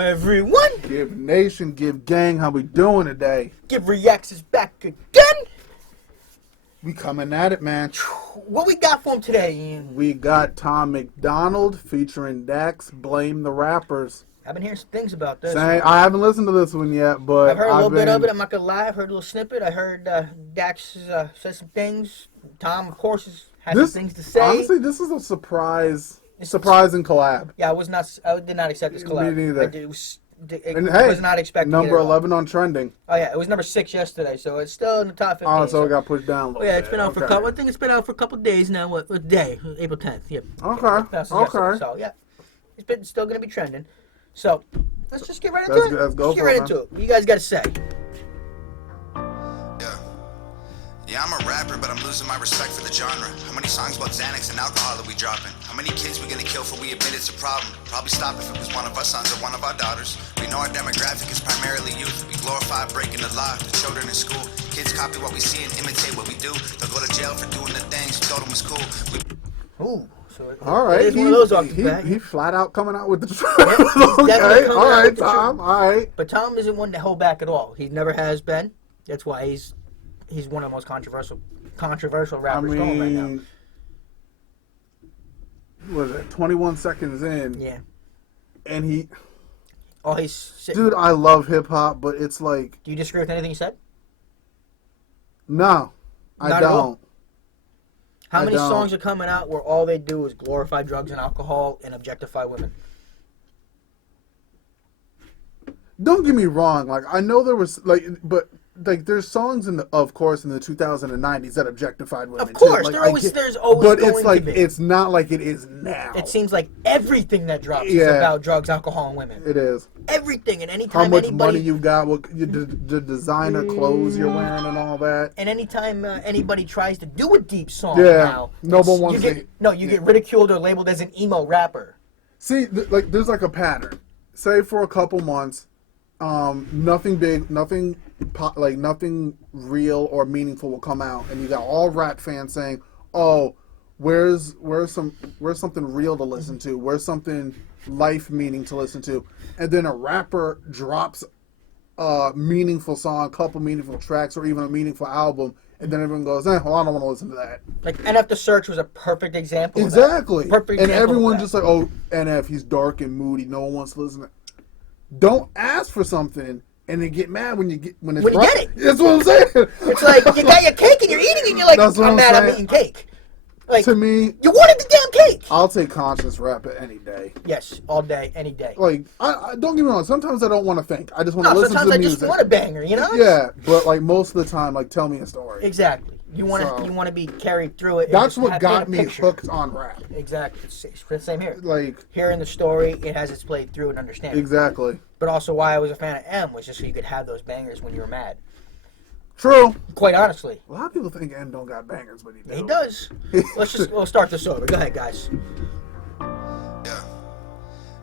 Welcome everyone. Giv Nation, Giv Gang, how we doing today? Giv Reacts is back again. We coming at it, man. What we got for him today, Ian? We got Tom MacDonald featuring DAX, Blame the Rappers. I've been hearing some things about this. I haven't listened to this one yet, but I've heard a little bit of it. I'm not gonna lie. I've heard a little snippet. I heard Dax said some things. Tom, of course, has some things to say. Honestly, this is a surprising collab. Yeah, I did not accept this collab. Me neither. It was not expecting number it 11 on trending. Oh yeah, it was number 6 yesterday, so it's still in the top 15. Oh, so it got pushed down a little yeah, it's bit. been out for a couple. I think it's been out for a couple of days now. What day? April 10th. Yep. Okay. Okay. So yeah, it's still gonna be trending. So let's just get right into it. Let's go. Get right into it. What you guys got to say? Yeah, I'm a rapper, but I'm losing my respect for the genre. How many songs about Xanax and alcohol are we dropping? How many kids we gonna kill for we admit it's a problem? Probably stop if it was one of our sons or one of our daughters. We know our demographic is primarily youth. We glorify breaking the law, the children in school. Kids copy what we see and imitate what we do. They'll go to jail for doing the things we told them was cool. Ooh. So all right, one of those off the bat. He flat out coming out with the truth. Okay, all right, Tom, all right. But Tom isn't one to hold back at all. He never has been. That's why he's one of the most controversial rappers going right now. What is it? 21 seconds in. Yeah. And he's sitting. Dude, I love hip hop, but it's like. Do you disagree with anything he said? No, I don't. How many songs are coming out where all they do is glorify drugs and alcohol and objectify women? Don't get me wrong. Like, I know there was there's songs of course in the 2090s that objectified women. Of course, like, there's always. But going it's like to be. It's not like it is now. It seems like everything that drops is about drugs, alcohol, and women. It is. Everything, and anytime how much money you got, what the designer clothes you're wearing, and all that. And anytime anybody tries to do a deep song now, no one wants to. You get ridiculed or labeled as an emo rapper. See, there's like a pattern. Say for a couple months, nothing big, nothing real or meaningful will come out, and you got all rap fans saying, "Oh, where's something real to listen to? Where's something life meaning to listen to?" And then a rapper drops a meaningful song, a couple meaningful tracks, or even a meaningful album, and then everyone goes, well, I don't want to listen to that. Like NF The Search was a perfect example. Exactly. Of that. Perfect and example everyone's just like, "Oh, NF, he's dark and moody. No one wants to listen to it." Don't ask for something and then get mad when it's when you right. Get it. That's what I'm saying. It's like you got your cake and you're eating and you're like, I'm mad I'm eating cake. Like, to me, you wanted the damn cake. I'll take conscious rap any day. Yes, all day, any day. Like, I don't get me wrong. Sometimes I don't want to think. I just want to listen to the music. Sometimes I just want a banger, you know? Yeah, but like most of the time, like tell me a story. Exactly. You want to be carried through it. That's what got me hooked on rap. Exactly. It's the same here. Like hearing the story, it has its played through and understanding. Exactly. But also, why I was a fan of M was just so you could have those bangers when you were mad. True. Quite honestly. A lot of people think M don't got bangers, but he does. He does. We'll start this over. Go ahead, guys.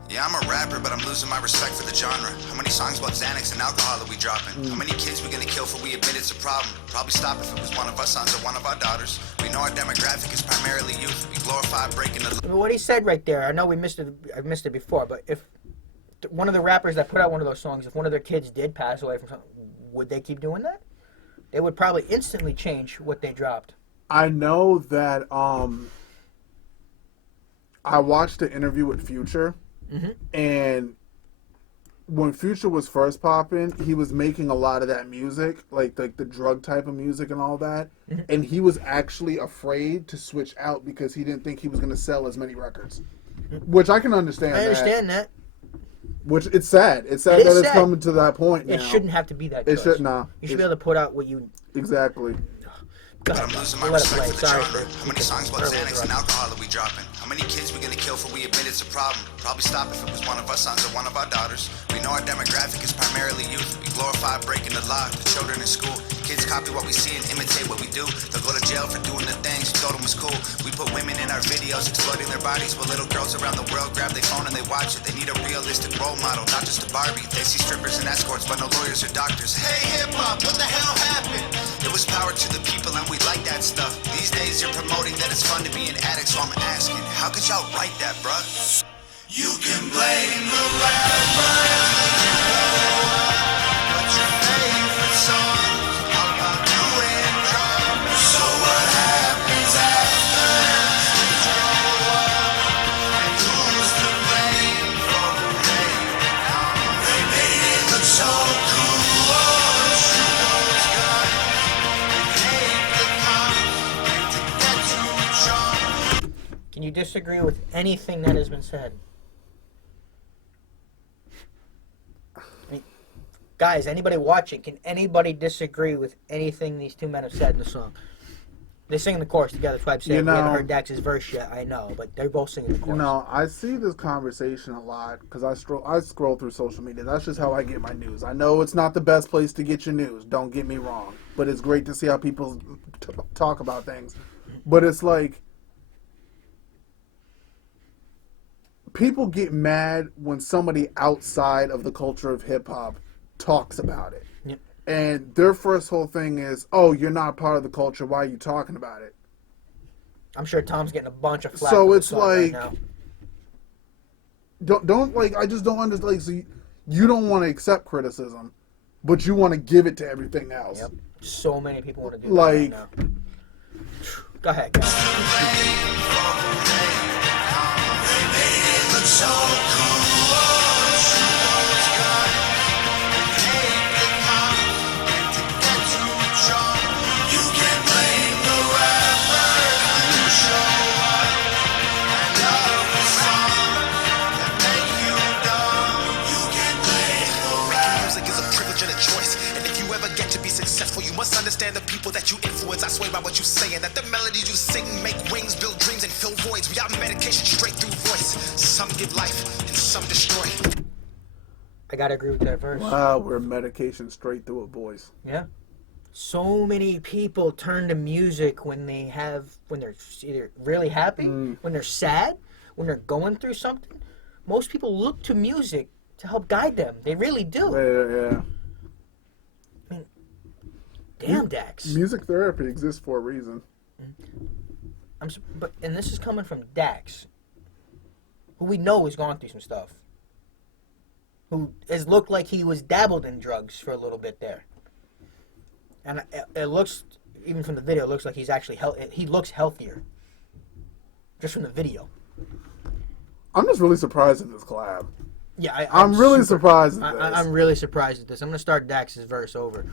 Yeah, I'm a rapper, but I'm losing my respect for the genre. How many songs about Xanax and alcohol are we dropping? How many kids we gonna kill for we admit it's a problem? Probably stop if it was one of our sons or one of our daughters. We know our demographic is primarily youth. We glorify breaking the... What he said right there, I know I've missed it before, but if one of the rappers that put out one of those songs, if one of their kids did pass away from something, would they keep doing that? They would probably instantly change what they dropped. I know that I watched an interview with Future, and when Future was first popping, he was making a lot of that music, like the drug type of music and all that, and he was actually afraid to switch out because he didn't think he was going to sell as many records, which I can understand. I understand that. Which it's sad. It's sad that it's coming to that point now. It shouldn't have to be that. It should not. You should be able to put out what you exactly. But I'm losing my respect for the genre. How many songs about Xanax and alcohol are we dropping? How many kids we gonna kill for we admit it's a problem? Probably stop if it was one of our sons or one of our daughters. We know our demographic is primarily youth. We glorify breaking the law, the children in school. Kids copy what we see and imitate what we do. They'll go to jail for doing the things we told them was cool. We put women in our videos exploiting their bodies, while little girls around the world grab their phone and they watch it. They need a realistic role model, not just a Barbie. They see strippers and escorts, but no lawyers or doctors. Hey hip hop, what the hell happened? It was power to the people and we like that stuff. These days you're promoting that it's fun to be an addict, so I'm asking, how could y'all write that, bruh? You can blame the rappers. Can you disagree with anything that has been said? I mean, guys, anybody watching, can anybody disagree with anything these two men have said in the song? They sing the chorus together. That's why I'm saying we haven't heard Dax's verse yet. I know, but they're both singing the chorus. You know, I see this conversation a lot because I scroll through social media. That's just how I get my news. I know it's not the best place to get your news. Don't get me wrong, but it's great to see how people talk about things. But it's like people get mad when somebody outside of the culture of hip hop talks about it. Yep. And their first whole thing is, "Oh, you're not part of the culture. Why are you talking about it?" I'm sure Tom's getting a bunch of flack. So for it's the song like, right don't like. I just don't understand. Like, so you don't want to accept criticism, but you want to give it to everything else. Yep. So many people want to do Like, that right now. Go ahead, guys. Understand the people that you influence. I swear by what you saying, that the melodies you sing make wings, build dreams, and fill voids. We are medication straight through voice. Some give life and some destroy. I gotta agree with that verse. Wow, we're medication straight through a voice. Yeah. So many people turn to music when they're either really happy, when they're sad, when they're going through something. Most people look to music to help guide them. They really do. Yeah. Damn, Dax. Music therapy exists for a reason. And this is coming from Dax, who we know has gone through some stuff, who has looked like he was dabbled in drugs for a little bit there. And it looks, even from the video, it looks like he's actually he looks healthier, just from the video. I'm just really surprised at this collab. Yeah, I'm really surprised at this. I'm really surprised at this. I'm gonna start Dax's verse over.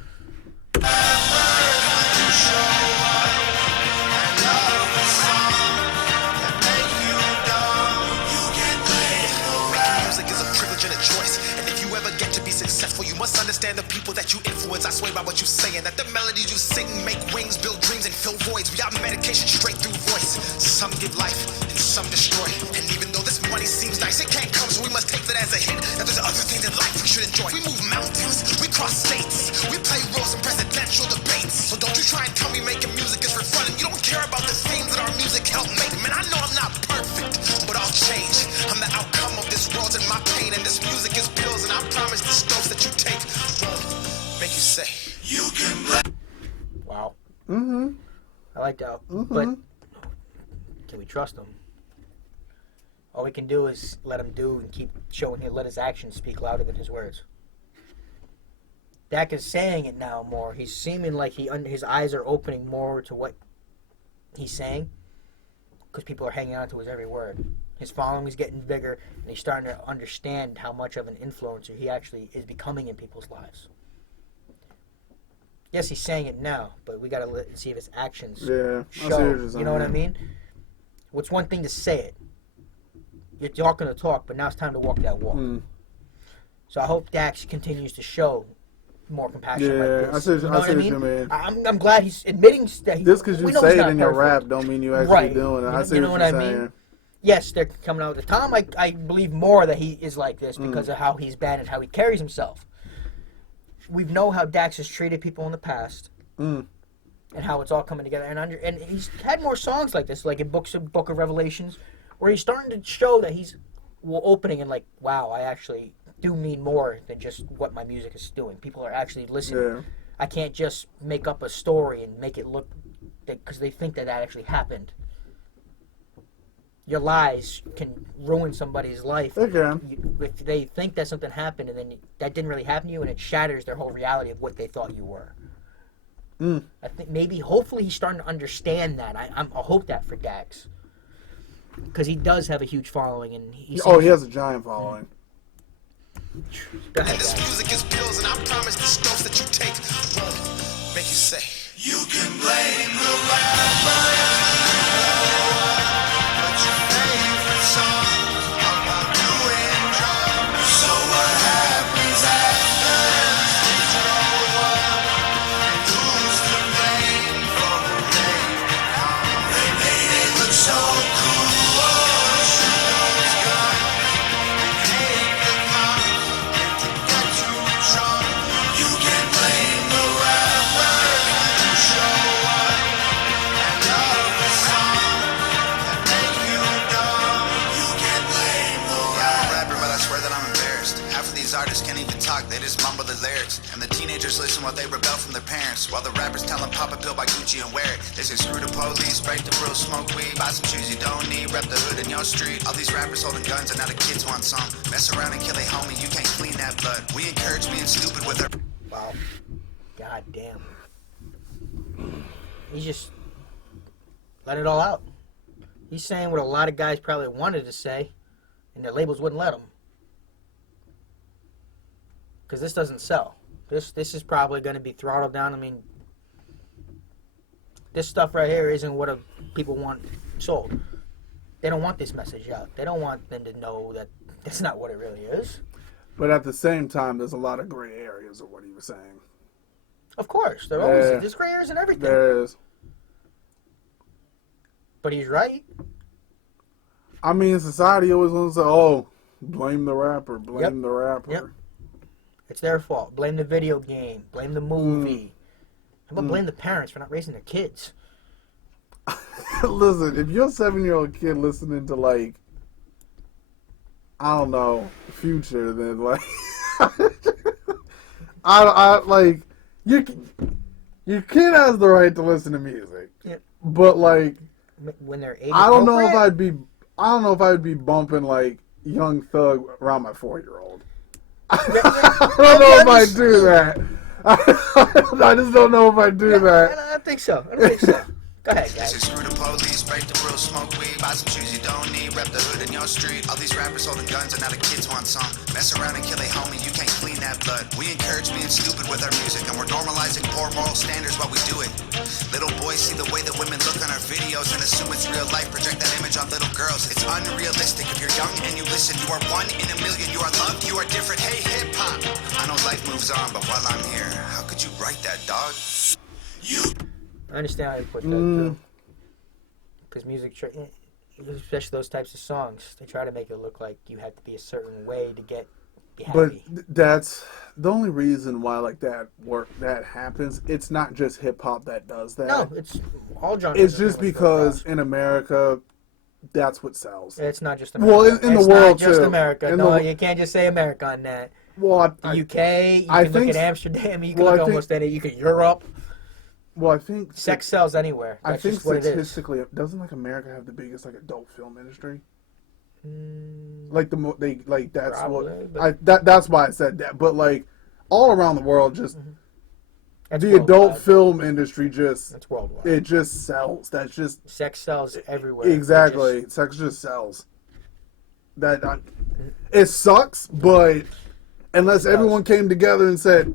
You must understand the people that you influence. I swear by what you saying, that the melodies you sing make wings, build dreams, and fill voids. We are medication straight through voice. Some give life and some destroy. And even though this money seems nice, it can't come, so we must take that as a hint. That there's other things in life we should enjoy. We move mountains, we cross states, we play roles in presidential debates. So don't you try and tell me making music is for fun and you don't care about the things that our music help make. Man, I know I'm not perfect, but I'll change. I'm the outcome of this world and my pain, and this music is pills, and I promise the dose that you take won't make you say you can. Wow. Mm-hmm. I like that. But can we trust him? All we can do is let him do and keep showing him, let his actions speak louder than his words. Dak is saying it now more. He's seeming like his eyes are opening more to what he's saying, because people are hanging on to his every word. His following is getting bigger, and he's starting to understand how much of an influencer he actually is becoming in people's lives. Yes, he's saying it now, but we gotta see if his actions Yeah, show. I see what you're saying. You know what I mean? What's one thing to say it? You're talking to talk, but now it's time to walk that walk. So I hope Dax continues to show more compassion like this. I see what you mean. I'm glad he's admitting that he. Just because you we know say he's it not in your perfect. rap don't mean you actually doing it. I see You know what what you're I saying. mean? Yes, they're coming out with the Tom. I believe more that he is like this because of how he's bad and how he carries himself. We know how Dax has treated people in the past, and how it's all coming together. And he's had more songs like this, like in Book of Revelations, where he's starting to show that he's opening and like, wow, I actually do mean more than just what my music is doing. People are actually listening. Yeah. I can't just make up a story and make it look because they think that actually happened. Your lies can ruin somebody's life. They can. If they think that something happened and then that didn't really happen to you, and it shatters their whole reality of what they thought you were. I think hopefully he's starting to understand that. I hope that for Dax. Because he does have a huge following. And he has a giant following. Go ahead, This Dax. music is pills, and I promise the dose that you take won't make you say you can blame the rapper, but you rappers can't even talk, they just mumble the lyrics. And the teenagers listen while they rebel from their parents. While the rappers tell them pop a pill, buy Gucci and wear it. They say screw the police, break the rules, smoke weed, buy some shoes you don't need, rep the hood in your street. All these rappers holding guns and now the kids want some. Mess around and kill a homie, you can't clean that blood. We encourage being stupid with our... Wow. God damn. He's just let it all out. He's saying what a lot of guys probably wanted to say, and their labels wouldn't let them. Because this doesn't sell. This is probably going to be throttled down. I mean, this stuff right here isn't what people want sold. They don't want this message out. They don't want them to know that that's not what it really is. But at the same time, there's a lot of gray areas of what he was saying. Of course, there's gray areas in everything. There is. But he's right. I mean, society always wants to say, oh, blame the rapper, blame the rapper. Yep. It's their fault. Blame the video game. Blame the movie. How about blame the parents for not raising their kids? Listen, if you're a 7-year-old kid listening to, like, I don't know, Future, then, like, I like, your kid has the right to listen to music. Yep. But, like, when they're age I don't know if I'd be bumping, like, Young Thug around my 4-year-old. I don't know if I'd do that. I just don't know if I'd do that. I don't think so. Go ahead, guys. They say screw the police, break the rules, smoke weed, buy some shoes you don't need, rep the hood in your street. All these rappers holding guns and now the kids want some. Mess around and kill a homie, you can't clean that blood. We encourage being stupid with our music, and we're normalizing poor moral standards while we do it. Little boys see the way that women look on our videos and assume it's real life, project that image on little girls. It's unrealistic. If you're young and you listen, you are one in a million. You are loved, you are different. Hey, hip hop. I know life moves on, but while I'm here, how could you write that, dog? I understand how you put that, too. Because music, especially those types of songs, they try to make it look like you have to be a certain way to be happy. But that's the only reason why, like, that happens. It's not just hip hop that does that. No, it's all genres. It's just because in America, that's what sells. It's not just America. Well, in the world, not just too. America. No, you can't just say America on that. Well, The UK, you can look at Amsterdam, you can look at almost any, you can Europe. Well, I think Sex sells anywhere. That's I think just what it is. statistically, doesn't like America have the biggest like adult film industry? Like that's Probably, what that's why I said that. But like all around the world, just That's the worldwide. adult film industry That's worldwide. it just sells. That's just Sex sells everywhere. exactly. Sex just sells. It sucks, but unless everyone came together and said,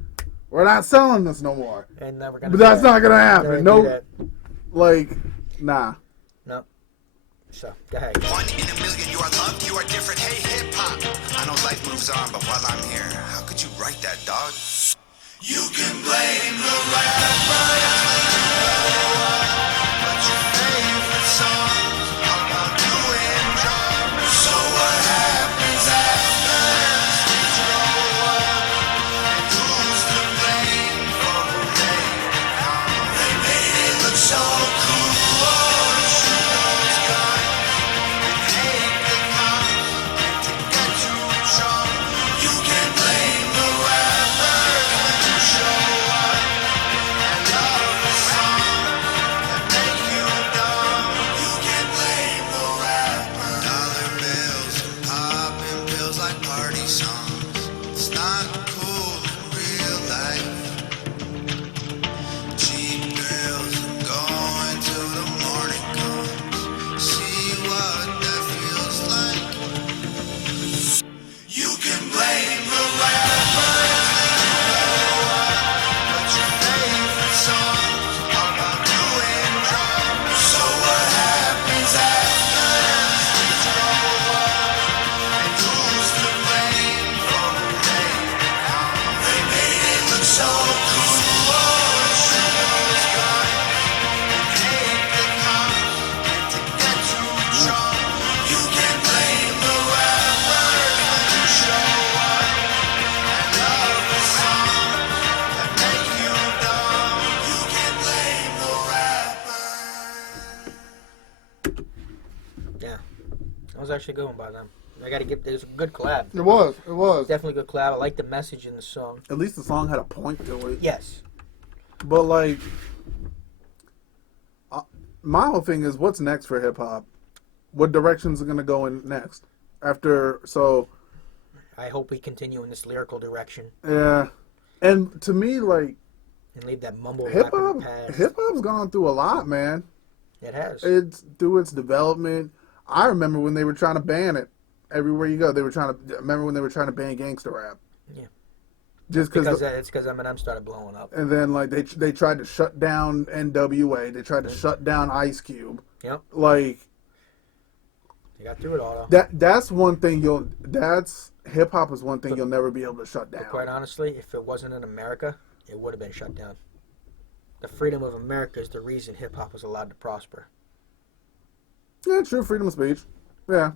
we're not selling this no more. And then we're gonna But that's not gonna happen. No, like, nah. No. So, go ahead. One in a million, you are loved, you are different. Hey, hip hop. I know life moves on, but while I'm here, how could you write that, dog? You can blame the rapper, but your favorite songs are about doing drugs. So what happens after things grow up? And who's to blame for who they become? They made it look so cool. Shoot those guns and hate the cops to get you in trouble. You can blame the rapper when you show up and love the songs that make you dumb. You can blame the rapper. Dollar bills and popping pills like party songs. It's not cool in real life. Cheap girls and going till the morning comes. See what that feels like. You can blame the rapper, but your favorite songs are about doing drugs. So what happens after things grow up? And who's to blame for who they become? They made it look so cool. Shoot those guns and hate the cops to get you in trouble. You can blame the rapper when you show up and love the songs that make you dumb. You can blame the rapper. Yeah. That was actually a good one by them. I gotta give. There's a good collab. It was. It was. Definitely a good collab. I like the message in the song. At least the song had a point to it. Yes. But like, my whole thing is, what's next for hip hop? What directions are gonna go in next? After I hope we continue in this lyrical direction yeah, and to me, like, and leave that mumble hip rap in hop, the past. hip hop's gone through a lot, man. It has. It's through its development. I remember when they were trying to ban it everywhere you go. They were trying to remember when they were trying to ban gangster rap. Yeah. Just Because Eminem started blowing up. and then like they tried to shut down NWA. They tried to shut down Ice Cube. Yep. Like They got through it all. Though. that's one thing that's hip hop is one thing you'll never be able to shut down. But quite honestly, if it wasn't in America, it would have been shut down. The freedom of America is the reason hip hop was allowed to prosper. Yeah, true, freedom of speech. Yeah.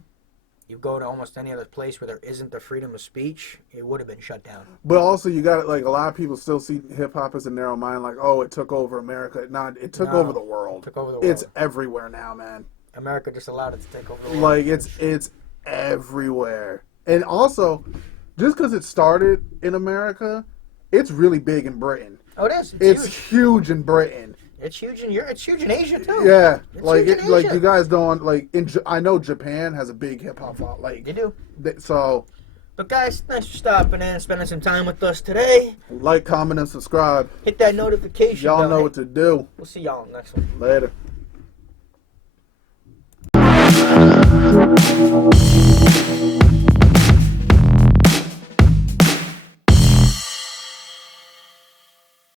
You go to almost any other place where there isn't the freedom of speech, it would have been shut down. But also, you got like a lot of people still see hip hop as a narrow mind, like, oh, it took over America. It took over the world. Took over the world. It's everywhere now, man. America just allowed it to take over the world. Like it's everywhere. And also, just because it started in America, it's really big in Britain. Oh, it is. It's huge in Britain. It's huge in Europe. It's huge in Asia too. Yeah, It's like huge in like Asia. you guys don't like. I know Japan has a big hip hop like. You do. So, But guys, thanks for stopping in and spending some time with us today. like, comment, and subscribe. Hit that notification Y'all bell. know what to do. We'll see y'all in the next one. Later.